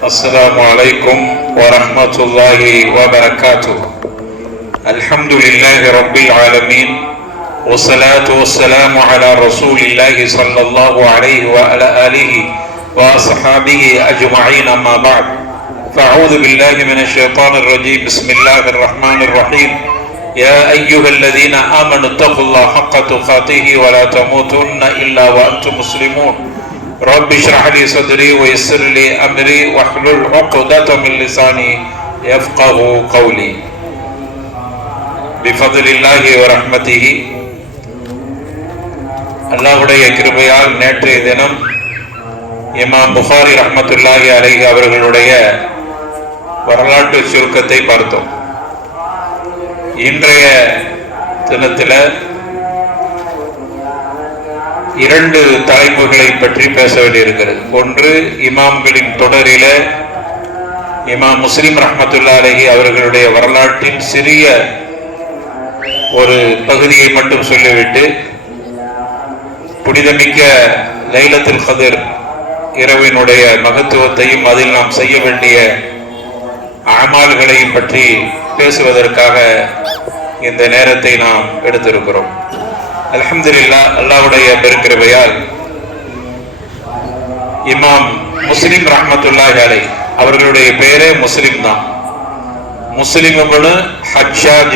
السلام عليكم ورحمة الله وبركاته. الحمد لله رب العالمين والصلاة والسلام على رسول الله صلى الله عليه وعلى آله وأصحابه أجمعين أما بعد. فأعوذ بالله من الشيطان الرجيم. بسم الله الرحمن الرحيم. يا أيها الذين آمنوا اتقوا الله حق تقاته ولا تموتن إلا وأنتم مسلمون رب اشرح لي صدري ويسر لي امري واحلل عقدة من لساني يفقه قولي بفضل الله ورحمته அல்லாஹ்வுடைய கிருபையால் நேற்றைய தினம் இமாம் புகாரி ரஹ்மத்துல்லாஹி அலைஹி அவர்களுடைய வரலாற்று சுருக்கத்தை பார்த்தோம் இன்றைய தினத்தில் இரண்டு தலைப்புகளை பற்றி பேச வேண்டியிருக்கிறது. ஒன்று இமாம்களின் தொடரில இமாம் முஸ்லிம் ரஹமத்துல்லா அலஹி அவர்களுடைய வரலாற்றின் சிறிய ஒரு பகுதியை மட்டும் சொல்லிவிட்டு புனிதமிக்க லைலத்துல் கதிர் இரவினுடைய மகத்துவத்தையும் அதில் நாம் செய்ய வேண்டிய அமால்களையும் பற்றி பேசுவதற்காக இந்த நேரத்தை நாம் எடுத்திருக்கிறோம். அலமதுல்லா அல்லாவுடைய பெருக்கிறவையால் இமாம் முஸ்லிம் ரஹமத்துல்லா அலை அவர்களுடைய பெயரே முஸ்லிம் தான். முஸ்லிம்களும்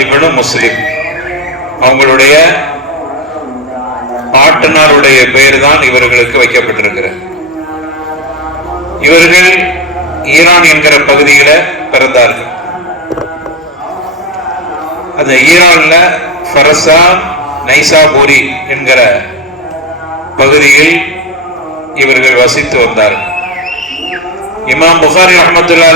இப்னு முஸ்லிம். அவங்களுடைய பாட்டனாருடைய பெயர் தான் இவர்களுக்கு வைக்கப்பட்டிருக்கிறது. இவர்கள் ஈரான் என்கிற பகுதியில பிறந்தார்கள். அந்த ஈரான்ல ஃபரசான் நைசாபூரி என்கிற பகுதியில் இவர்கள் வசித்து வந்தார்கள். இமாம் புகாரி ரஹமத்துல்லா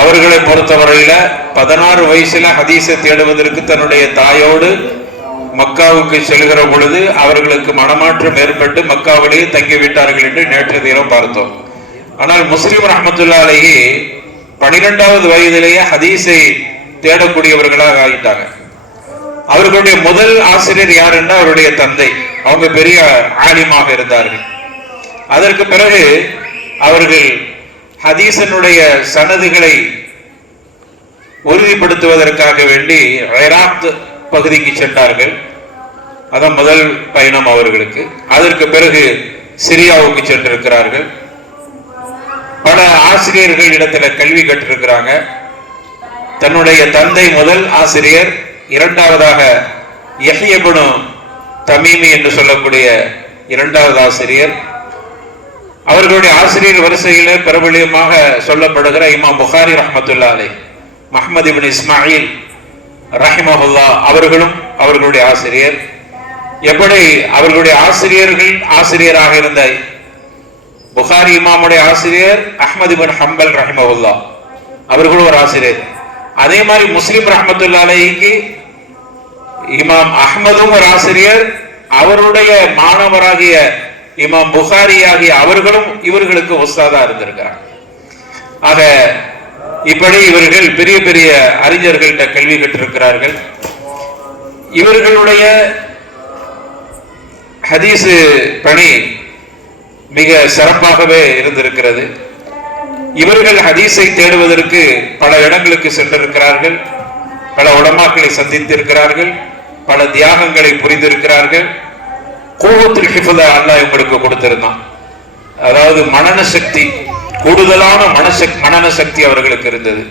அவர்களை பொறுத்தவரையில பதினாறு வயசுல ஹதீஸை தேடுவதற்கு தன்னுடைய தாயோடு மக்காவுக்கு செல்கிற பொழுது அவர்களுக்கு மனமாற்றம் ஏற்பட்டு மக்காவிலேயே தங்கிவிட்டார்கள் என்று நேற்று தினம் பார்த்தோம். ஆனால் முஸ்லிம் ரஹமத்துல்லாலேயே பனிரெண்டாவது வயதிலேயே ஹதீஸை தேடக்கூடியவர்களாக ஆகிட்டாங்க. அவர்களுடைய முதல் ஆசிரியர் யாருன்னா அவருடைய தந்தை. அவங்க பெரிய ஆலிமாக இருந்தார்கள். அதற்கு பிறகு அவர்கள் ஹதீசனுடைய சனதுகளை உறுதிப்படுத்துவதற்காக வேண்டி ஐராக் பகுதிக்கு சென்றார்கள். அதான் முதல் பயணம் அவர்களுக்கு. அதற்கு பிறகு சிரியாவுக்கு சென்றிருக்கிறார்கள். பல ஆசிரியர்கள் இடத்துல கல்வி கற்றிருக்கிறாங்க. தன்னுடைய தந்தை முதல் ஆசிரியர் இரண்டாவதாக யஹ்யபுனு தமீமி என்று சொல்லக்கூடிய இரண்டாவது ஆசிரியர். அவர்களுடைய ஆசிரியர் வரிசையில் பிரபலியமாக சொல்லப்படுகிற இமாம் புகாரி ரஹமத்துல்லா அலை மஹமது இபின் இஸ்மாயில் ரஹிமஹுல்லா அவர்களும் அவர்களுடைய ஆசிரியர். எப்படி அவர்களுடைய ஆசிரியர்கள் ஆசிரியராக இருந்த புகாரி இமாமுடைய ஆசிரியர் அஹமது பின் ஹம்பல் ரஹிமவுல்லா அவர்களும் ஒரு ஆசிரியர். அதே மாதிரி முஸ்லிம் ரஹமத்துல்லாலைக்கு இமாம் அஹமதும் ஒரு ஆசிரியர். அவருடைய மாணவராகிய இமாம் புகாரி ஆகிய அவர்களும் இவர்களுக்கு ஒஸ்தாதா இருந்திருக்கிறார் ஆக இப்படி இவர்கள் பெரிய பெரிய அறிஞர்கள்ட்ட கல்வி கற்றிருக்கிறார்கள். இவர்களுடைய ஹதீஸு பணி மிக சிறப்பாகவே இருந்திருக்கிறது. இவர்கள் ஹதீஸை தேடுவதற்கு பல இடங்களுக்கு சென்றிருக்கிறார்கள். பல உடமாக்களை சந்தித்திருக்கிறார்கள். பல தியாகங்களை புரிந்திருக்கிறார்கள். கோபத்தில் ஹிஃபுதா அல்லாஹ் இவங்களுக்கு கொடுத்திருந்தான். அதாவது மனன சக்தி கூடுதலான மனசக் மனன சக்தி அவர்களுக்கு இருந்தது.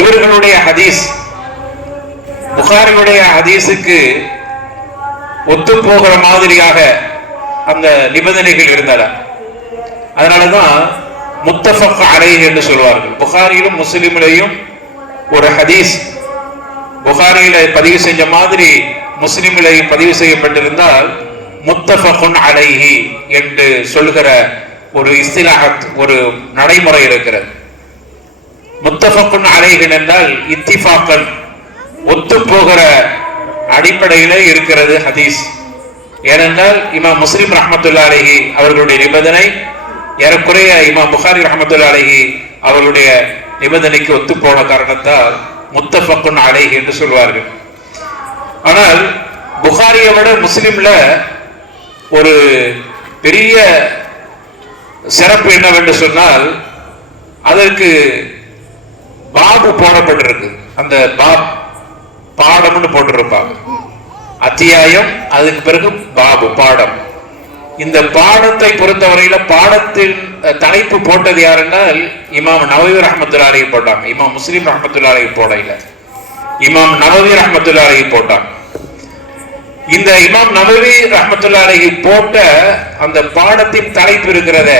இவர்களுடைய ஹதீஸ் புகாரினுடைய ஹதீஸுக்கு ஒத்து போகிற மாதிரியாக அந்த நிபந்தனைகள் இருந்தன அதனாலதான் முத்தஃபக் அலை என்று சொல்வார்கள் புகாரியிலும் முஸ்லிமிலையும் ஒரு ஹதீஸ். புகாரியில பதிவு செஞ்ச மாதிரி முஸ்லிமிலை பதிவு செய்யப்பட்டிருந்தால் முத்தஃபகுன் அலைஹி என்று சொல்கிற ஒரு இஸ்திலாகத் ஒரு நடைமுறை இருக்கிறது. முத்தஃபகுன் அலைஹின் என்றால் இத்திஃபாக்கள் ஒத்து போகிற அடிப்படையிலே இருக்கிறது ஹதீஸ். ஏனென்றால் இமாம் முஸ்லிம் ரஹமத்துல்லா அலஹி அவர்களுடைய நிபந்தனை ஏறக்குறைய இமாம் புகாரி ரஹமத்துல்லா அலஹி அவர்களுடைய நிபந்தனைக்கு ஒத்து போன காரணத்தால் முத்தபக்குன் அலைஹி என்று சொல்வார்கள். ஆனால் புகாரியை விட முஸ்லிம்ல ஒரு பெரிய சிறப்பு என்னவென்று சொன்னால் அதற்கு பாபு போடப்பட்டிருக்கு. அந்த பாப் பாடம்னு போட்டிருப்பாங்க. அத்தியாயம் அதுக்கு பிறகு பாபு பாடம். இந்த பாடத்தை பொறுத்தவரையில பாடத்தின் தலைப்பு போட்டது யாருன்னால் இமாம் நவவி ரஹமத்துல்லாரை போட்டாங்க இமாம் முஸ்லீம் ரஹமத்துல்லாரை போடையில இமாம் நவவி ரஹமத்துல்லாரை போட்டாங்க இந்த இமாம் நவவி ரஹமத்துல்லாரை போட்ட அந்த பாடத்தின் தலைப்பு இருக்கிறத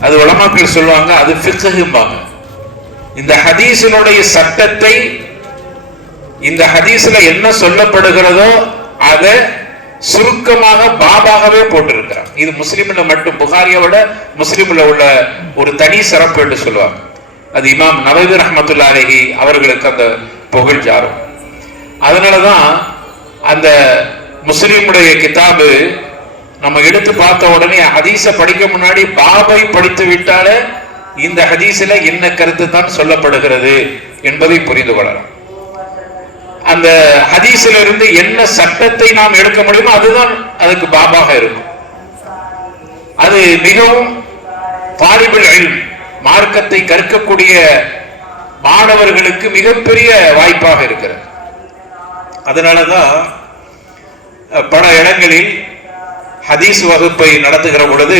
அது உலமாக்கள் சொல்லுவாங்க அது ஃபிக்ஹும்பாங்க. இந்த ஹதீஸினுடைய சட்டத்தை இந்த ஹதீஸ்ல என்ன சொல்லப்படுகிறதோ அதை சுருக்கமாக பாபாகவே போட்டிருக்கிறார். இது முஸ்லீம்ல மட்டும் புகாரியோட விட உள்ள ஒரு தனி சிறப்பு என்று சொல்லுவாங்க. அது இமாம் நவவி ரஹமத்துல்லா அவர்களுக்கு அந்த புகழ் ஜாரும். அதனாலதான் அந்த முஸ்லீமுடைய கிதாபு நம்ம எடுத்து பார்த்த உடனே ஹதீஸை படிக்க முன்னாடி பாபை படித்து விட்டாலே இந்த ஹதீஸில் என்ன கருத்து தான் சொல்லப்படுகிறது என்பதை புரிந்து கொள்ளலாம். அந்த ஹதீஸில் இருந்து என்ன சட்டத்தை நாம் எடுக்க முடியுமோ அதுதான் அதுக்கு பாபாக இருக்கும். அது மிகவும் தாலிபுல் மார்க்கத்தை கற்கக்கூடிய மாணவர்களுக்கு மிகப்பெரிய வாய்ப்பாக இருக்கிறது. அதனாலதான் பல இடங்களில் ஹதீஸ் வகுப்பை நடத்துகிற பொழுது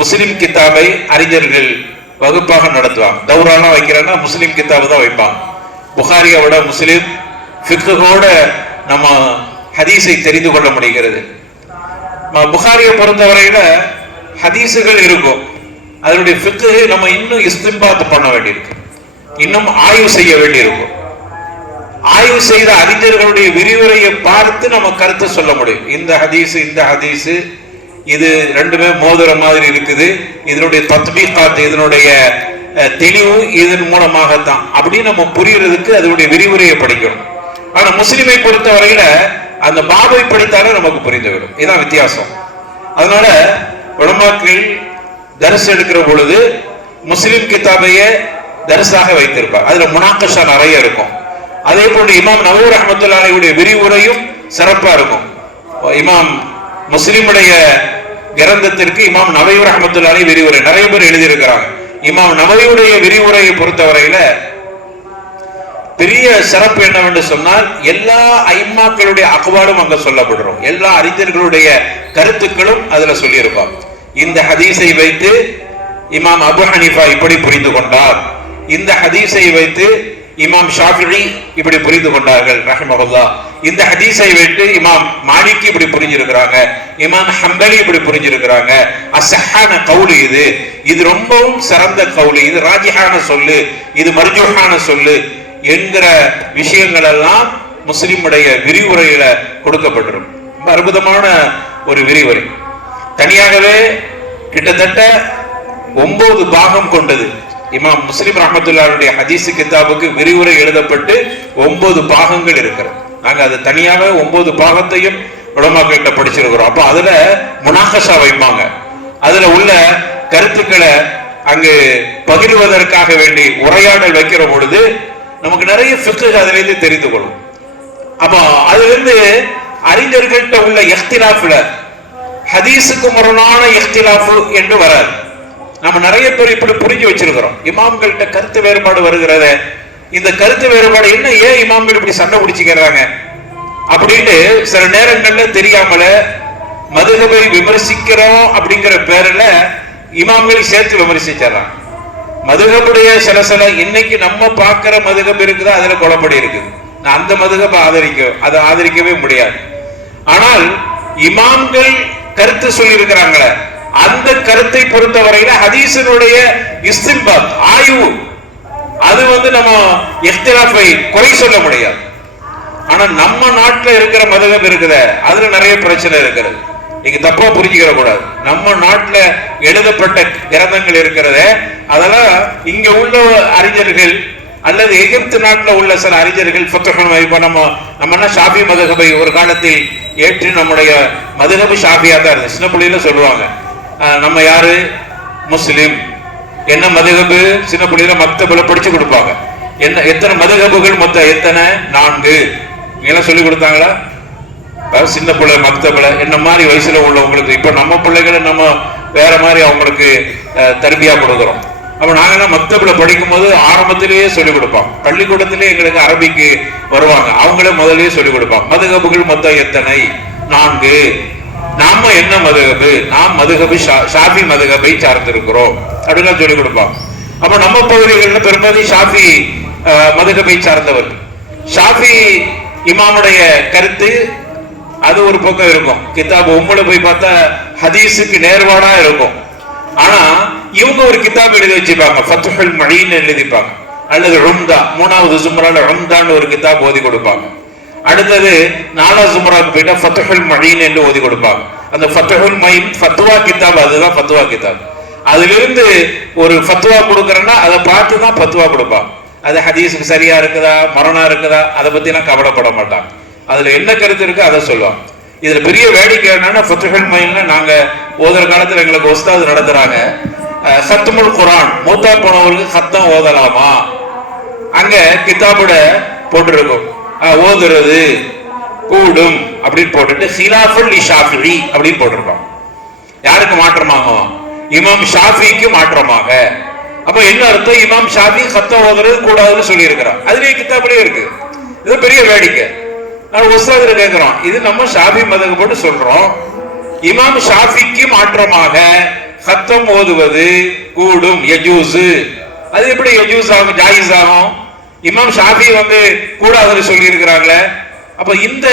முஸ்லிம் கித்தாபை அறிஞர்கள் வகுப்பாக நடத்துவாங்க. தௌராலாம் வைக்கிறேன்னா முஸ்லிம் கித்தாபு தான் வைப்பாங்க. புகாரியை விட முஸ்லிம் ஃபிக்குகோட நம்ம ஹதீஸை தெரிந்து கொள்ள முடிகிறது. புகாரியை பொறுத்தவரையில ஹதீஸுகள் இருக்கும். அதனுடைய ஃபிக்கு நம்ம இன்னும் இஸ்திம்பாத் பண்ண வேண்டியிருக்கு. இன்னும் ஆய்வு செய்ய வேண்டியிருக்கும். ஆய்வு செய்த அறிஞர்களுடைய விரிவுரையை பார்த்து நம்ம கருத்து சொல்ல முடியும். இந்த ஹதீஸ் இந்த ஹதீஸ் இது ரெண்டுமே மோதுற மாதிரி இருக்குது. இதனுடைய தத்பீகாத் இதனுடைய தெளிவு இதன் மூலமாகத்தான். அப்படின்னு நம்ம புரியறதுக்கு அதனுடைய விரிவுரையை படிக்கணும். ஆனா முஸ்லிமை பொறுத்தவரையில அந்த பாபை படித்தாலே நமக்கு புரிந்துவிடும். இதுதான் வித்தியாசம். அதனால உலமாக்கள் தரிசு எடுக்கிற பொழுது முஸ்லிம் கிதாபையே தரிசாக வைத்திருப்பார். அதுல முனாக்கஷா நிறைய இருக்கும். அதே போன்று இமாம் நவூர் அஹமத்துல்லாவுடைய விரிவுரையும் சிறப்பா இருக்கும். இமாம் முஸ்லிமுடைய கிரந்தத்திற்கு இமாம் நவையூர் அஹமத்துல்லாலை விரிவுரை நிறைய பேர் எழுதியிருக்கிறாங்க. இமாம் நவையுடைய விரிவுரையை பொறுத்தவரையில பெரிய சிறப்பு என்னவென்று சொன்னால் எல்லா ஐம்மாக்களுடைய அகவாடும் அங்க சொல்லப்படுறோம். எல்லா அறிஞர்களுடைய கருத்துக்களும் அதுல சொல்லியிருப்பாங்க. இந்த ஹதீஸை வைத்து இமாம் அபு ஹனீஃபா இப்படி புரிந்து கொண்டார். இந்த ஹதீஸை வைத்து இமாம் ஷாஃபிழி இப்படி புரிந்து கொண்டார்கள் ரஹிமஹுல்லா. இந்த ஹதீஸை வைத்து இமாம் மாலிக் இப்படி புரிஞ்சிருக்கிறாங்க. இமாம் ஹம்பலி இப்படி புரிஞ்சிருக்கிறாங்க. அசஹான கவுலு இது. இது ரொம்பவும் சிறந்த கவுலு. இது ராஜிஹான சொல்லு. இது மர்ஜூஹான சொல்லு. என்கிற விஷயங்கள் எல்லாம் முஸ்லிமுடைய விரிவுரையில கொடுக்கப்பட்டிருக்கும். ரொம்ப அற்புதமான ஒரு விரிவுரை. தனியாகவே கிட்டத்தட்ட ஒன்பது பாகம் கொண்டது. இமாம் முஸ்லிம் ரஹமத்துல்லாருடைய ஹதீஸ் கிதாபுக்கு விரிவுரை எழுதப்பட்டு ஒன்பது பாகங்கள் இருக்கிறது. நாங்க அது தனியாக ஒன்பது பாகத்தையும் உலமாக்கிட்ட படிச்சிருக்கிறோம். அப்போ அதுல முனாகஷா வைப்பாங்க. அதுல உள்ள கருத்துக்களை அங்கு பகிர்வதற்காக வேண்டி உரையாடல் வைக்கிற பொழுது நமக்கு நிறைய ஃபிக்கு அதிலிருந்து தெரிந்து கொள்ளும் அப்போ அதுலேருந்து அறிஞர்கள்ட்ட உள்ள இஃப்திலாஃப்ல ஹதீஸுக்கு முரணான இஃப்திலாஃபு என்று வராது. நம்ம நிறைய பேர் இப்படி புரிஞ்சு வச்சிருக்கிறோம். இமாம்கள்ட்ட கருத்து வேறுபாடு வருகிறத. இந்த கருத்து வேறுபாடு என்ன? ஏன் இமாம்கள் இப்படி சண்டை பிடிச்சிக்கிறாங்க? அப்படின்ட்டு சில நேரங்கள்ல தெரியாமல மதுகவை விமர்சிக்கிறோம் அப்படிங்கிற பேரில் இமாம்களை சேர்த்து விமர்சிச்சிடறாங்க. மதுகபுடைய சில சில இன்னைக்கு நம்ம பார்க்கிற மதுகப் இருக்குதா? அதுல குழப்படி இருக்குது. நான் அந்த மதுகப்பை ஆதரிக்க அதை ஆதரிக்கவே முடியாது. ஆனால் இமாம்கள் கருத்து சொல்லியிருக்கிறாங்களே அந்த கருத்தை பொறுத்தவரையில ஹதீசனுடைய இஸ்திம்பாத் ஆய்வு அது வந்து நம்ம எஃப்திலாஃபை குறை சொல்ல முடியாது. ஆனா நம்ம நாட்டில் இருக்கிற மதுகம் இருக்குதே அதுல நிறைய பிரச்சனை இருக்கிறது. நீங்க தப்பா புரிஞ்சுக்கிற கூடாது. நம்ம நாட்டுல எழுதப்பட்ட கிரந்தங்கள் இருக்கிறதே அதெல்லாம் இங்க உள்ள அறிஞர்கள் அல்லது எகிப்து நாட்டுல உள்ள சில அறிஞர்கள் புத்தகம் இப்ப நம்ம நம்ம என்ன ஷாஃபி மதுகபை ஒரு காலத்தில் ஏற்று நம்முடைய மதுகபு ஷாஃபியா தான் இருந்தது. சின்ன பிள்ளையில சொல்லுவாங்க. நம்ம யாரு? முஸ்லிம். என்ன மதுகபு? சின்ன பிள்ளையில மக்தபுல படிச்சு கொடுப்பாங்க. என்ன எத்தனை மதுகபுகள் மொத்தம்? எத்தனை? நான்கு. எல்லாம் சொல்லி கொடுத்தாங்களா? அதாவது சின்ன பிள்ளை மத்த பிள்ளை என்ன மாதிரி வயசுல உள்ளவங்களுக்கு இப்போ நம்ம பிள்ளைகளை நம்ம வேற மாதிரி அவங்களுக்கு அஹ், கொடுக்குறோம். அப்ப நாங்கெல்லாம் மக்தபில படிக்கும் போது ஆரம்பத்திலேயே சொல்லிக் கொடுப்போம். பள்ளிக்கூடத்திலே எங்களுக்கு அரபிக்கு வருவாங்க. அவங்களே முதல்லயே சொல்லிக் கொடுப்பாங்க மதுகபுகள் மொத்தம் எத்தனை? நான்கு. நாம என்ன மதுகபு? நாம் மதுகபு ஷா- ஷாஃபி மதுகபை சார்ந்திருக்கிறோம். அப்படின்லாம் சொல்லிக் கொடுப்பாங்க அப்போ நம்ம பகுதிகளில் பெரும்பாலும் ஷாஃபி மதுகபை சார்ந்தவர். ஷாஃபி இமாமுடைய கருத்து அது ஒரு பக்கம் இருக்கும். கித்தாப் உம்மள போய் பார்த்தா ஹதீஸுக்கு நேர்வாடா இருக்கும். ஆனா இவங்க ஒரு கித்தாப் எழுதி வச்சிருப்பாங்க ஃபத்துஹுல் மழீன்னு எழுதிப்பாங்க. அல்லது ரும்தா மூணாவது சுமரால ரும்தான்னு ஒரு கித்தாப் ஓதி கொடுப்பாங்க. அடுத்தது நாலாவது சுமராவுக்கு போயிட்டா ஃபத்துஹல் மழின்னு என்று ஓதி கொடுப்பாங்க. அந்த ஃபத்துஹுல் மயின் ஃபத்துவா கித்தாப் அதுதான் ஃபத்துவா கித்தாப். அதிலிருந்து ஒரு ஃபத்துவா கொடுக்கறேன்னா அதை பார்த்து தான் ஃபத்துவா கொடுப்பாங்க அது ஹதீஸுக்கு சரியா இருக்குதா மரணா இருக்குதா அதை பத்தி எல்லாம் கவலைப்பட மாட்டாங்க அதுல என்ன கருத்து இருக்கு அதை சொல்லுவாங்க. இதுல பெரிய வேடிக்கை என்னன்னா ஃபத்துஹுல் மைன்ல நாங்க ஓதுற காலத்துல எங்களுக்கு ஒஸ்தாது நடத்துறாங்க. அஹ், சத்துமுல் குரான் மூத்தா போனவருக்கு சத்தம் ஓதலாமா? அங்க கித்தாபுட போட்டிருக்கும். ஓதுறது கூடும் அப்படின்னு போட்டுட்டு ஹிலாஃபுல் லி அப்படின்னு போட்டிருக்கோம் யாருக்கு மாற்றமாகும் இமாம் ஷாஃபிக்கு மாற்றமாக. அப்ப என்ன அர்த்தம்? இமாம் ஷாஃபி சத்தம் ஓதுறது கூடாதுன்னு சொல்லி இருக்கிறார் அதுலயே கித்தாபுலயே இருக்கு. இது பெரிய வேடிக்கை. நான் உஸ்தாதுல கேட்கிறோம் இது நம்ம ஷாஃபி மதகு சொல்றோம். இமாம் ஷாஃபிக்கு மாற்றமாக சத்தம் ஓதுவது கூடும் யஜூஸ். அது எப்படி யஜூஸ் ஆகும் ஜாயிஸ் ஆகும் இமாம் ஷாஃபி வந்து கூடாதுன்னு சொல்லி இருக்கிறாங்களே அப்ப இந்த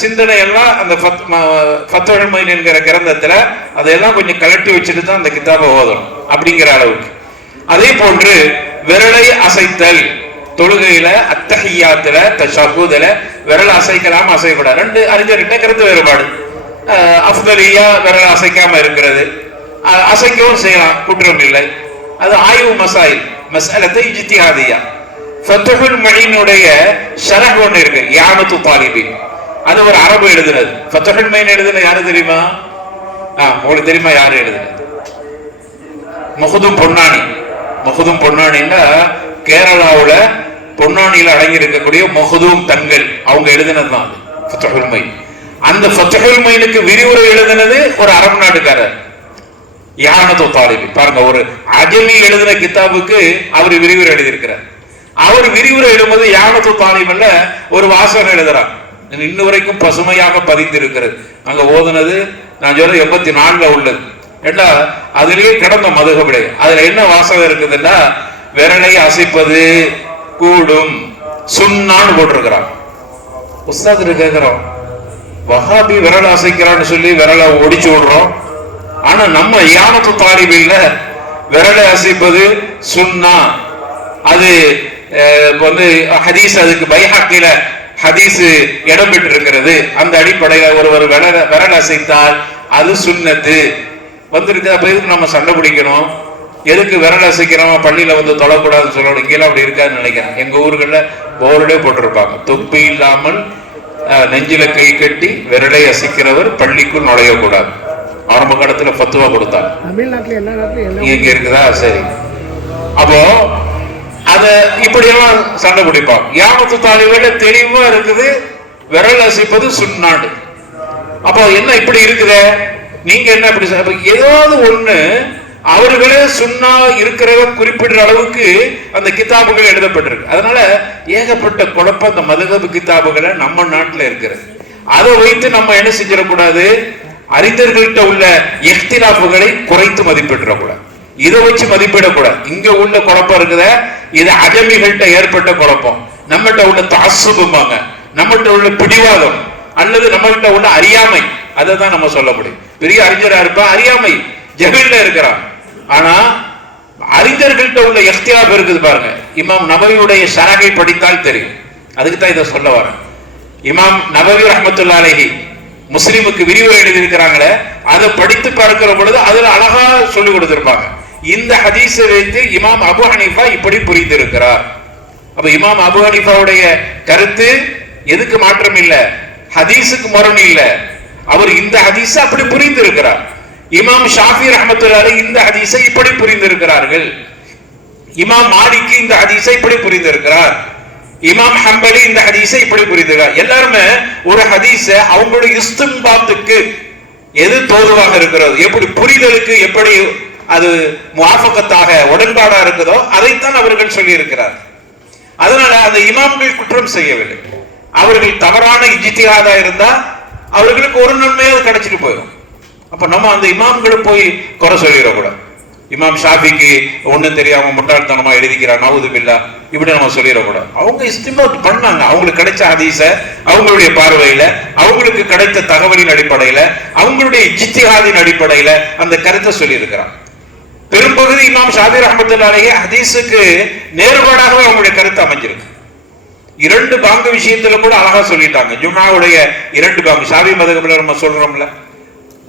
சிந்தனை எல்லாம் அந்த ஃபத்தொழமை என்கிற கிரந்தத்துல அதையெல்லாம் கொஞ்சம் கலட்டி வச்சுட்டு தான் அந்த கிதாபை ஓதணும் அப்படிங்கிற அளவுக்கு. அதே போன்று விரலை அசைத்தல் தொழுகையில அத்தகையாத்துல தஷஹூதுல விரல் அசைக்கலாம் அசைக்கூடாது ரெண்டு அறிஞர்கிட்ட கருத்து வேறுபாடு. அஃதலியா விரல் அசைக்காம இருக்கிறது. அசைக்கவும் செய்யலாம் குற்றம் இல்லை. அது ஆய்வு மசாயில் மசாலத்தை இஜ்திஹாதியா. ஃபத்துஹுல் மஈனுடைய ஷரஹ் ஒன்று இருக்கு யானத்து தாலிபி அது ஒரு அரபு எழுதுனது. ஃபத்துஹுல் மெயின் எழுதுன யாரு தெரியுமா? ஆ உங்களுக்கு தெரியுமா யாரு எழுதுனது? முகுதும் பொன்னானி. முகுதும் பொன்னாணின்னா கேரளாவுல பொன்னானியில அடங்கி இருக்கக்கூடிய முகுதும் தங்கள் அவங்க எழுதினது தான் அது அந்த ஃபத்துஹுல் மைனுக்கு விரிவுரை எழுதினது ஒரு அரபு நாட்டுக்காரர் யானதோ தாலிபி. பாருங்க ஒரு அஜமி எழுதின கித்தாபுக்கு அவர் விரிவுரை எழுதியிருக்கிறார். அவர் விரிவுரை எழுதும்போது யானதோ தாலிபல்ல ஒரு வாசகம் எழுதுறார் இன்ன வரைக்கும் பசுமையாக பதிந்திருக்கிறது. அங்க ஓதுனது நான் சொல்றது எண்பத்தி நாலுல உள்ளது. ஏண்டா அதுலயே கிடந்த மதுகபிடை. அதுல என்ன வாசகம் இருக்குதுன்னா விரலை அசைப்பது கூடும் சுண்ணான்னு போட்டிருக்கிறான். உஸ்தாது கேட்கிறோம் வஹாபி விரல் அசைக்கிறான்னு சொல்லி விரலை ஒடிச்சு விடுறோம். ஆனா நம்ம யானத்து தாலிபில்ல விரலை அசைப்பது சுன்னா அது வந்து ஹதீஸ் அதுக்கு பைஹாக்கில ஹதீஸ் இடம் பெற்றிருக்கிறது அந்த அடிப்படையில ஒருவர் விரல் விரல் அசைத்தால் அது சுண்ணத்து. வந்திருக்கு அப்ப நம்ம சண்டை பிடிக்கணும்? எதுக்கு விரல் அசைக்கிறோம் பள்ளியில வந்து தொழக்கூடாதுன்னு சொல்லணும். கீழே அப்படி இருக்காதுன்னு நினைக்கிறேன். எங்க ஊர்கள்ல போர்டே போட்டிருப்பாங்க. தொப்பி இல்லாமல் நெஞ்சில கை கட்டி விரலை அசைக்கிறவர் பள்ளிக்குள் நுழையக்கூடாது. ஆரம்ப காலத்துல ஃபத்துவா கொடுத்தாங்க. இங்க இருக்குதா? சரி. அப்போ அத இப்படியெல்லாம் சண்டை பிடிப்பாங்க. யாமத்து தாலிபேல தெளிவா இருக்குது. விரல் அசைப்பது சுண்ணாடு அப்போ என்ன இப்படி இருக்குதே? நீங்க என்ன இப்படி ஏதாவது ஒண்ணு அவர்களே சுண்ணா இருக்கிறத குறிப்பிடுற அளவுக்கு அந்த கிதாபுகள் எழுதப்பட்டிருக்கு. அதனால ஏகப்பட்ட குழப்பம் அந்த மதுகபு கிதாபுகளை நம்ம நாட்டுல இருக்கிறது. அதை வைத்து நம்ம என்ன செஞ்சிடக்கூடாது? அறிஞர்கள்ட்ட உள்ள எஃப்திலாப்புகளை குறைத்து மதிப்பிடக்கூடாது. இதை வச்சு மதிப்பிடக்கூடாது. இங்க உள்ள குழப்பம் இருக்குத இது அஜமிகள்கிட்ட ஏற்பட்ட குழப்பம். நம்மகிட்ட உள்ள தாசுபாங்க நம்மகிட்ட உள்ள பிடிவாதம் அல்லது நம்மகிட்ட உள்ள அறியாமை. அதை தான் நம்ம சொல்ல முடியும். பெரிய அறிஞரா இருப்பா அறியாமை. ஜெபில்ல இருக்கிறான். ஆனா அறிஞர்கள்ட்ட உள்ள எஃப்திலாப் இருக்குது பாருங்க. இமாம் நபவியுடைய சரகை படித்தால் தெரியும். அதுக்கு தான் இதை சொல்ல வரேன். இமாம் நபவி ரஹமத்துல்லா அலஹி முஸ்லீமுக்கு விரிவுரை எழுதியிருக்கிறாங்களே அதை படித்து பார்க்கிற பொழுது அதுல அழகா சொல்லி கொடுத்திருப்பாங்க. இந்த ஹதீஸை வைத்து இமாம் அபு ஹனீஃபா இப்படி புரிந்திருக்கிறார். அப்ப இமாம் அபு ஹனீஃபாவுடைய கருத்து எதுக்கு மாற்றம் இல்லை ஹதீஸுக்கு முரண் இல்ல. அவர் இந்த ஹதீஸை அப்படி புரிந்திருக்கிறார். இமாம் ஷாஃபி ரஹமத்துல்லாலே இந்த ஹதீஸை இப்படி புரிந்திருக்கிறார்கள். இமாம் மாலிக்கு இந்த ஹதீஸை இப்படி புரிந்திருக்கிறார். இமாம் ஹம்பலி இந்த ஹதீஸை இப்படி புரிந்திருக்கிறார். எல்லாருமே ஒரு ஹதீஸ அவங்களுடைய இஸ்திம்பாத்துக்கு எது தோதுவாக இருக்கிறது எப்படி புரிதலுக்கு எப்படி அது முவாஃபகத்தாக உடன்பாடா இருக்குதோ அதைத்தான் அவர்கள் சொல்லியிருக்கிறார். அதனால அந்த இமாம்கள் குற்றம் செய்யவில்லை. அவர்கள் தவறான இஜித்தியாதா இருந்தா அவர்களுக்கு ஒரு நன்மையாவது கிடைச்சிட்டு போயிடும். அப்ப நம்ம அந்த இமாம்களை போய் குறை சொல்லிடக்கூடாது. இமாம் ஷாஃபிக்கு ஒண்ணும் தெரியாம முட்டாள்தனமா எழுதிக்கிறான் நவுதுபில்லா இப்படி நம்ம சொல்லிடக்கூடாது. அவங்க இஸ்திமாத் பண்ணாங்க. அவங்களுக்கு கிடைச்ச ஹதீஸ அவங்களுடைய பார்வையில அவங்களுக்கு கிடைத்த தகவலின் அடிப்படையில அவங்களுடைய இஜித்திஹாதின் அடிப்படையில அந்த கருத்தை சொல்லியிருக்கிறான். பெரும்பகுதி இமாம் ஷாபி ரஹமத்துல்லாலேயே ஹதீஸுக்கு நேர்பாடாகவே அவங்களுடைய கருத்து அமைஞ்சிருக்கு. இரண்டு பாங்கு விஷயத்துல கூட அழகா சொல்லிட்டாங்க. ஜுமாவுடைய இரண்டு பாங்கு. ஷாபி மதகபில் நம்ம சொல்றோம்ல.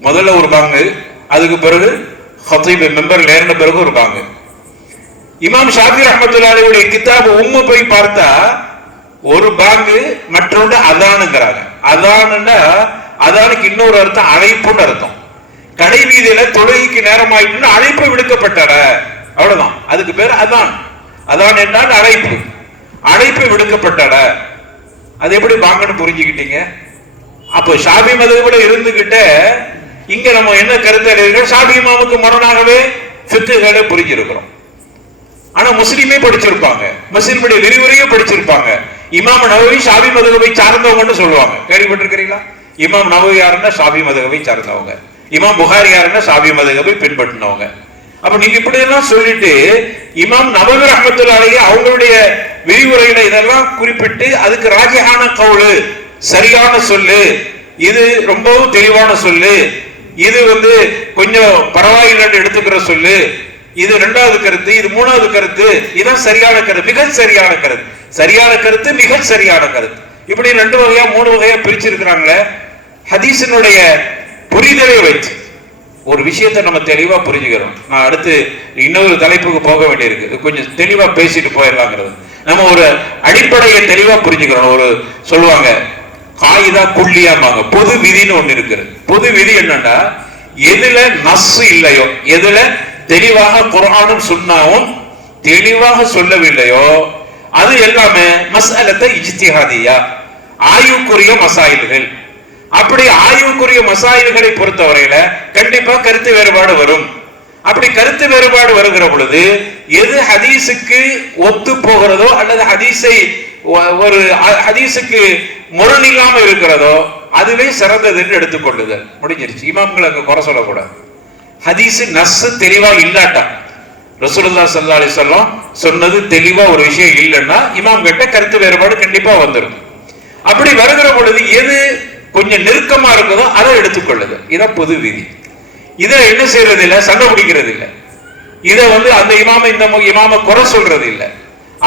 முதல்ல ஒரு பாங்கு அதுக்கு பிறகு ஹத்தீப் மெம்பர் நேர்ந்த பிறகு ஒரு பாங்கு. இமாம் ஷாபி ரஹமத்துல்லாவுடைய கிதாபு உம்மு போய் பார்த்தா ஒரு பாங்கு மற்றொன்று அதானுங்கிறாங்க. அதானுன்னா அதானுக்கு இன்னொரு அர்த்தம் அழைப்புன்னு அர்த்தம். கடை வீதியில தொழுகைக்கு நேரம் ஆயிட்டுன்னு அழைப்பு விடுக்கப்பட்டட அவ்வளவுதான். அதுக்கு பேர் அதான். அதான் என்றால் அழைப்பு. அழைப்பு விடுக்கப்பட்டட அது எப்படி பாங்கன்னு புரிஞ்சுக்கிட்டீங்க? அப்போ ஷாபி மதுகுல இருந்துகிட்ட இங்க நம்ம என்ன கருத்து எழுதுகிறோம்? ஷாபி இமாமுக்கு புரிஞ்சிருக்கிறோம். ஆனா முஸ்லீமே படிச்சிருப்பாங்க. முஸ்லீமுடைய விரிவுரையும் படிச்சிருப்பாங்க. இமாம் நவவி ஷாபி மதுகவை சார்ந்தவங்கன்னு சொல்லுவாங்க. கேள்விப்பட்டிருக்கிறீங்களா? இமாம் நவவி யாருன்னா ஷாபி மதுகவை சார்ந்தவங்க. இமாம் புகாரி யாருன்னா ஷாபி மதுகவை பின்பற்றினவங்க. அப்ப நீங்க இப்படி எல்லாம் சொல்லிட்டு இமாம் நவவி ரஹமத்துல்லாலேயே அவங்களுடைய விரிவுரையில இதெல்லாம் குறிப்பிட்டு அதுக்கு ராஜியான கவுளு சரியான சொல்லு இது ரொம்பவும் தெளிவான சொல்லு இது வந்து கொஞ்சம் பரவாயில்லைன்னு எடுத்துக்கிற சொல்லு. இது ரெண்டாவது கருத்து இது மூணாவது கருத்து இதான் சரியான கருத்து மிக சரியான கருத்து. சரியான கருத்து மிக சரியான கருத்து. இப்படி ரெண்டு வகையா மூணு வகையா பிரிச்சிருக்கிறாங்களே ஹதீசனுடைய புரிதலை வச்சு ஒரு விஷயத்தை நம்ம தெளிவா புரிஞ்சுக்கிறோம். நான் அடுத்து இன்னொரு தலைப்புக்கு போக வேண்டியிருக்கு. கொஞ்சம் தெளிவா பேசிட்டு போயிடலாங்கிறது. நம்ம ஒரு அடிப்படையை தெளிவா புரிஞ்சுக்கிறோம். ஒரு சொல்லுவாங்க காயிதா குள்ளியாமாங்க பொது விதின்னு ஒண்ணு இருக்குது. பொது விதி என்னன்னா எதுல நசு இல்லையோ எதுல தெளிவாக குரானும் சுன்னாவும் தெளிவாக சொல்லவில்லையோ அது எல்லாமே மசாலத்தை இஜ்திஹாதியா ஆய்வுக்குரிய மசாயில்கள். அப்படி ஆய்வுக்குரிய மசாயில்களை பொறுத்தவரையில கண்டிப்பா கருத்து வேறுபாடு வரும். அப்படி கருத்து வேறுபாடு வருகிற பொழுது எது ஹதீஸுக்கு ஒத்து போகிறதோ அல்லது ஹதீஸை ஒரு ஹதீஸுக்கு முரண் இல்லாமல் இருக்கிறதோ அதுவே சிறந்ததுன்னு எடுத்துக்கொள்ளுதல். முடிஞ்சிருச்சு. இமாம்கள் அங்கே குறை சொல்லக்கூடாது. ஹதீஸு நஸ்ஸு தெளிவாக இல்லாட்டா ரசூலுல்லாஹி ஸல்லல்லாஹு அலைஹி சொன்னது தெளிவாக ஒரு விஷயம் இல்லைன்னா இமாம் கிட்ட கருத்து வேறுபாடு கண்டிப்பாக வந்துடும் அப்படி வருகிற பொழுது எது கொஞ்சம் நெருக்கமாக இருக்குதோ அதை எடுத்துக்கொள்ளுது இதான் பொது விதி. இதை என்ன செய்யறது இல்லை சண்டை பிடிக்கிறது இல்லை இதை வந்து அந்த இமாம இந்த மு- இமாம குறை சொல்றது இல்லை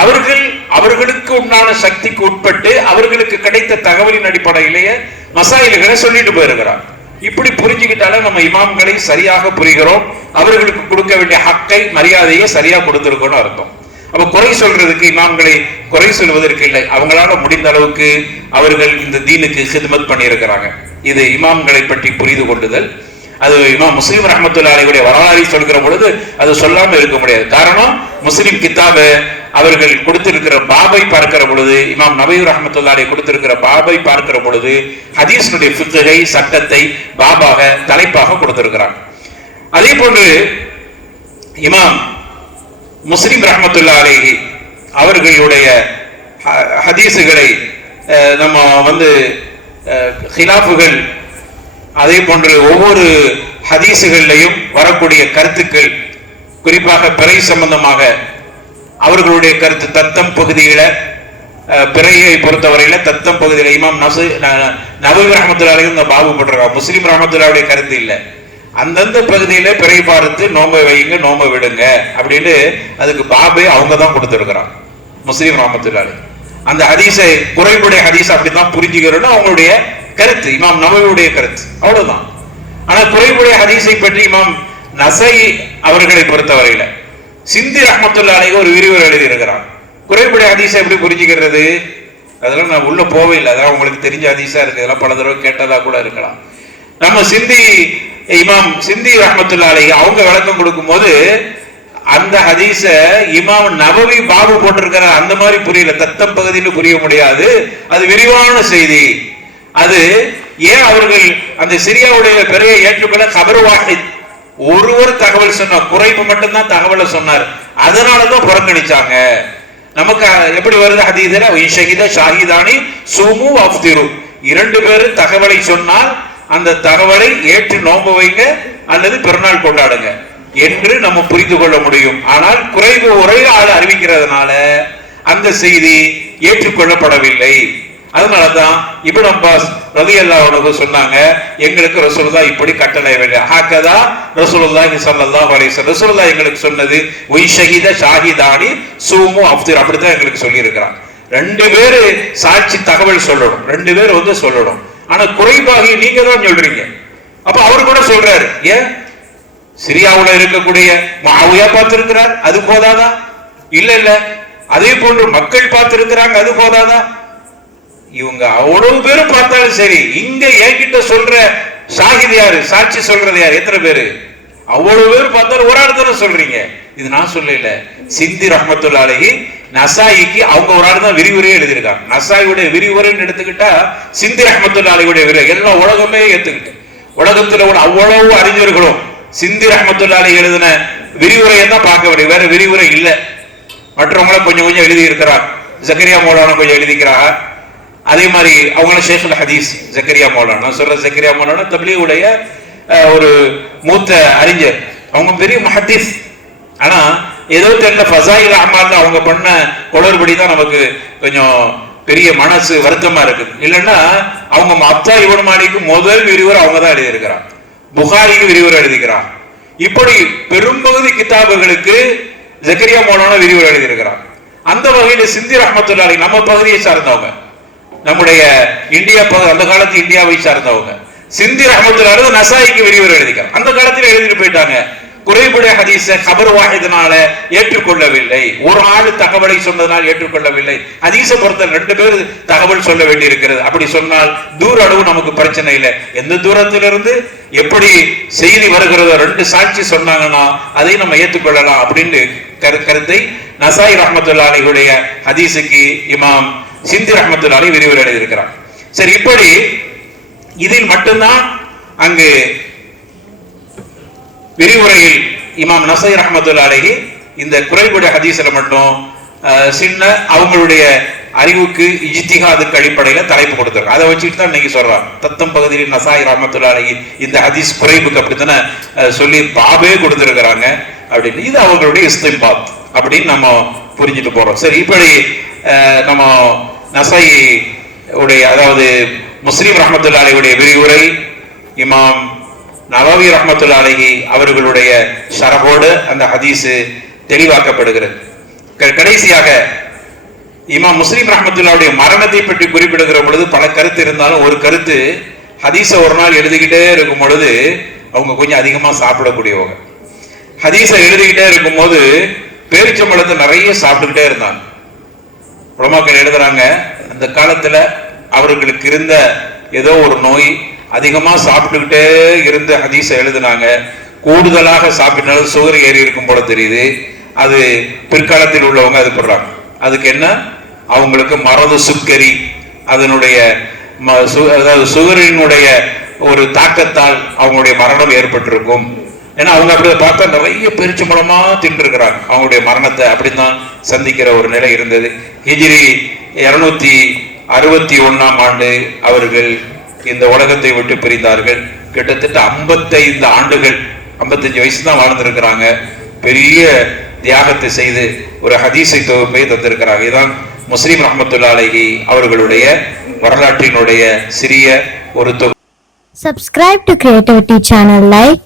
அவர்கள் அவர்களுக்கு உண்டான சக்திக்கு உட்பட்டு அவர்களுக்கு கிடைத்த தகவலின் அடிப்படையிலேயே மசாயில்களை சொல்லிட்டு போயிருக்கிறார். இப்படி புரிஞ்சுக்கிட்டாலே நம்ம இமாம்களை சரியாக புரிகிறோம். அவர்களுக்கு கொடுக்க வேண்டிய ஹக்கை மரியாதையை சரியா கொடுத்துருக்கோம்னு அர்த்தம். அப்ப குறை சொல்றதுக்கு இமாம்களை குறை சொல்வதற்கு இல்லை. அவங்களால முடிந்த அளவுக்கு அவர்கள் இந்த தீனுக்கு ஹிதமத் பண்ணியிருக்கிறாங்க. இது இமாம்களை பற்றி புரிந்து கொண்டுதல். அது இமாம் முஸ்லீம் ரஹமத்துல்லாலையுடைய வரலாறை சொல்கிற பொழுது அது சொல்லாம இருக்க முடியாது. காரணம் முஸ்லீம் கிதாப அவர்கள் கொடுத்திருக்கிற பாபை பார்க்கிற பொழுது இமாம் நபீர் ரஹமத்துல்லாஹி கொடுத்திருக்கிற பாபை பார்க்கிற பொழுது ஹதீஸுடைய புத்தகை சட்டத்தை பாபாக தலைப்பாக கொடுத்திருக்கிறாங்க அதே போன்று இமாம் முஸ்லிம் ரஹமத்துல்லா அவர்களுடைய ஹதீஸுகளை நம்ம வந்து ஹிலாஃபுகள் அதே போன்று ஒவ்வொரு ஹதீஸுகள்லையும் வரக்கூடிய கருத்துக்கள் குறிப்பாக பிறை சம்பந்தமாக அவர்களுடைய கருத்து தத்தம் பகுதியில பிறையை பொறுத்தவரையில தத்தம் பகுதியில இமாம் நசு நபவி ரஹமத்துல்லாலையும் இந்த பாபு போட்டிருக்காங்க. முஸ்லிம் ரஹமத்துல்லாவுடைய கருத்து இல்லை. அந்தந்த பகுதியில பிறை பார்த்து நோம்பை வைங்க நோம்பை விடுங்க அப்படின்னு அதுக்கு பாபே அவங்க தான் கொடுத்துருக்கிறாங்க. முஸ்லீம் ரஹமத்துல்லாலே அந்த ஹதீஸை குறைபுடைய ஹதீஸ் அப்படிதான் புரிஞ்சுக்கிறோம்னு அவங்களுடைய கருத்து இமாம் நபவியுடைய கருத்து. அவ்வளவுதான். ஆனா குறைபுடைய ஹதீஸை பற்றி இமாம் நசை அவர்களை பொறுத்தவரையில சிந்தி ரஹமத்துல்லாலே ஒரு விரிவுரை எழுதியிருக்கிறான். குறைபுடைய ஹதீஸை எப்படி புரிஞ்சுக்கிறது? அதெல்லாம் நான் உள்ள போவே இல்லை. அதெல்லாம் உங்களுக்கு தெரிஞ்ச ஹதீஸா இருக்கு. இதெல்லாம் பல தடவை கேட்டதா கூட இருக்கலாம். நம்ம சிந்தி இமாம் சிந்தி ரஹமத்துல்லா அலை அவங்க விளக்கம் கொடுக்கும் போது அந்த ஹதீஸ இமாம் நபவி பாபு போட்டிருக்கிற அந்த மாதிரி புரியல. தத்தம் பகுதியில் புரிய முடியாது. அது விரிவான செய்தி. அது ஏன் அவர்கள் அந்த சிரியாவுடைய பெரிய ஏற்றுக்கொள்ள கபர் வாஹித் ஒருவர் தகவல் சொன்னார் குறைப்பு மட்டும்தான் தகவலை சொன்னார். அதனாலதான் புறக்கணிச்சாங்க. நமக்கு எப்படி வருது ஹதீதுல ஷஹித ஷாஹிதானி சுமு அஃப்திரு இரண்டு பேரும் தகவலை சொன்னால் அந்த தகவலை ஏற்று நோம்பு வைங்க அல்லது பிறநாள் கொண்டாடுங்க என்று நம்ம புரிந்து கொள்ள முடியும். ஆனால் குறைவு ஒரே ஆள் அறிவிக்கிறதுனால அந்த செய்தி ஏற்றுக்கொள்ளப்படவில்லை. அதனாலதான் இப்னு அப்பாஸ் ரலியல்லாஹு சொன்னாங்க எங்களுக்கு ரசூலுல்லா இப்படி கட்டளை வேண்டும். ஹாக்கதா ரசூலுல்லாஹி ஸல்லல்லாஹு அலைஹி வஸல்லம். எங்களுக்கு சொன்னது ஒய் ஷஹித ஷாஹிதானி சூமு அப்துல் அப்படித்தான் எங்களுக்கு சொல்லியிருக்கிறான். ரெண்டு பேரு சாட்சி தகவல் சொல்லணும். ரெண்டு பேர் வந்து சொல்லணும். ஆனா குறைபாகி நீங்க தான் சொல்றீங்க. அப்ப அவரு கூட சொல்றாரு ஏன்? சிரியாவுல இருக்கக்கூடிய மாவியா பார்த்திருக்கிறார் அது போதாதா? இல்ல இல்ல. அதே போன்று மக்கள் பார்த்திருக்கிறாங்க அது போதாதா? இவங்க அவ்வளவு பேரும் பார்த்தாலும் சரி இங்க என்கிட்ட சொல்ற ஷாஹித் யாரு? சாட்சி சொல்றது யாரு? எத்தனை பேரு? அவ்வளவு பேர் பார்த்தாலும் ஒரு ஆள் தானே சொல்றீங்க. இது நான் சொல்லல. சிந்தி ரஹமத்துல்லா அலஹி நசாயிக்கு அவங்க ஒரு ஆள் தான் விரிவுரையே எழுதியிருக்காங்க. நசாயியுடைய விரிவுரைன்னு எடுத்துக்கிட்டா சிந்தி ரஹமத்துல்லா அலியுடைய விரிவுரை. எல்லா உலகமே ஏத்துக்கிட்டு. உலகத்துல உள்ள அவ்வளவு அறிஞர்களும் சிந்தி ரஹமத்துல்லா அலி எழுதின விரிவுரையை தான் பார்க்க வேண்டிய வேற விரிவுரை இல்லை. மற்றவங்களும் கொஞ்சம் கொஞ்சம் எழுதி இருக்கிறார் ஜக்கரியா மௌலானா கொஞ்சம் எழுதிக்கிறாங்க. அதே மாதிரி அவங்கள ஷேഖுல் ஹதீஸ் ஜக்கரியா மௌலானா. சொல்ற ஜக்கரியா மௌலானா தபிலியுடைய ஒரு மூத்த அறிஞர். அவங்க பெரிய மஹதீஸ் ஆனா ஏதோ தெரியல ஃபசாயில் அமால்ல அவங்க பண்ண குளறுபடி தான் நமக்கு கொஞ்சம் பெரிய மனசு வருத்தமா இருக்கு இல்லைன்னா அவங்க மத்தா இவன் மாடிக்கு முதல் விரிவுரை அவங்க தான் எழுதியிருக்கிறான். புகாரிக்கு விரிவுரை எழுதிக்கிறான். இப்படி பெரும்பகுதி கிதாபுகளுக்கு ஜக்கரியா மௌலானா விரிவுரை எழுதியிருக்கிறான். அந்த வகையில் சிந்தி ரஹமத்துல்லாலி நம்ம பகுதியை சார்ந்தவங்க. நம்முடைய இந்தியா அந்த காலத்து இந்தியாவை சார்ந்தவங்க. சிந்தி ரஹமத்துல்லாஹி நசாய்க்கு விரிவுரை எழுதிக்கலாம் அந்த காலத்துல எழுதிட்டு போயிட்டாங்க. குறைபுடைய ஹதீஸ கபர் வாஹிதனால ஏற்றுக்கொள்ளவில்லை. ஒரு ஆள் தகவலை சொன்னதனால் ஏற்றுக்கொள்ளவில்லை. ஹதீஸ பொறுத்த ரெண்டு பேர் தகவல் சொல்ல வேண்டி இருக்கிறது அப்படி சொன்னால் தூர அளவு நமக்கு பிரச்சனை இல்லை. எந்த தூரத்திலிருந்து எப்படி செய்தி வருகிறதோ ரெண்டு சாட்சி சொன்னாங்கன்னா அதை நம்ம ஏற்றுக்கொள்ளலாம் அப்படின்னு கரு கருத்தை நசாய் ரஹமத்துல்லா அலிகளுடைய ஹதீஸுக்கு இமாம் சிந்தி ரஹமத்துல்லா விரிவுரை எழுதியிருக்கிறார். சரி இப்படி இதில் மட்டும்தான் அங்கு விரிவுரையில் இமாம் நசை ரஹமத்துல்லா இந்த குறைபுடைய ஹதீஸ்ல மட்டும் சின்ன அவங்களுடைய அறிவுக்கு இஜித்திகாதுக்கு அடிப்படையில தலைப்பு கொடுத்தாங்க அதை வச்சுட்டு தான் இன்னைக்கு சொல்றாங்க. தத்தம் பகுதியில் நசாய் ரஹமத்துல்லா இந்த ஹதீஸ் குறைபுக்கு அப்படித்தானே அஹ், சொல்லி பாபே கொடுத்துருக்கிறாங்க அப்படின்னு. இது அவங்களுடைய இஸ்திம்பாத் அப்படின்னு நம்ம புரிஞ்சுட்டு போறோம். சரி இப்படி அஹ், நம்ம நசை உடைய அதாவது முஸ்லீம் ரஹமத்துல்லா அலைஹியுடைய விரிவுரை இமாம் நவாவி ரஹமத்துல்லா அலைஹி அவர்களுடைய ஷரஹோடு அந்த ஹதீஸு தெளிவாக்கப்படுகிறது. க- கடைசியாக இமாம் முஸ்லீம் ரஹமத்துல்லாவுடைய மரணத்தை பற்றி குறிப்பிடுகிற பொழுது பல கருத்து இருந்தாலும் ஒரு கருத்து ஹதீஸை ஒரு நாள் எழுதிக்கிட்டே இருக்கும் பொழுது அவங்க கொஞ்சம் அதிகமாக சாப்பிடக்கூடியவங்க. ஹதீஸை எழுதிக்கிட்டே இருக்கும்போது பேரிச்சம்பழத்தை நிறைய சாப்பிட்டுக்கிட்டே இருந்தாங்க. உலமாக்கள் எழுதுறாங்க அந்த காலத்துல அவர்களுக்கு இருந்த ஏதோ ஒரு நோய் அதிகமா சாப்பிட்டுக்கிட்டே இருந்து ஹதீஸை எழுதுனாங்க. கூடுதலாக சாப்பிட்டாலும் சுகர் ஏறி இருக்கும் போல தெரியுது. அது பிற்காலத்தில் உள்ளவங்க அது போடுறாங்க. அதுக்கு என்ன? அவங்களுக்கு மரது சுக்கரி. அதனுடைய ம- சு- அதாவது சுகரினுடைய ஒரு தாக்கத்தால் அவங்களுடைய மரணம் ஏற்பட்டிருக்கும். ஏன்னா அவங்க அப்படி பார்த்தா நிறைய பெருச்சம்பளமா தின்றுருக்கிறாங்க அவங்களுடைய மரணத்தை அப்படித்தான் சந்திக்கிற ஒரு நிலை இருந்தது. ஹிஜ்ரி இருநூத்தி அறுபத்தி ஒன்னாம் ஆண்டு அவர்கள் இந்த உலகத்தை விட்டு பிரிந்தார்கள். கிட்டத்தட்ட 55 ஆண்டுகள் 55 வயசு தான் வாழ்ந்திருக்கிறாங்க. பெரிய தியாகத்தை செய்து ஒரு ஹதீஸை தொகுப்பை தந்திருக்கிறாங்க. இதுதான் முஸ்லீம் ரஹமத்துல்லா அவர்களுடைய வரலாற்றினுடைய சிறிய ஒரு தொகுப்பு. Subscribe to Creativity channel, like,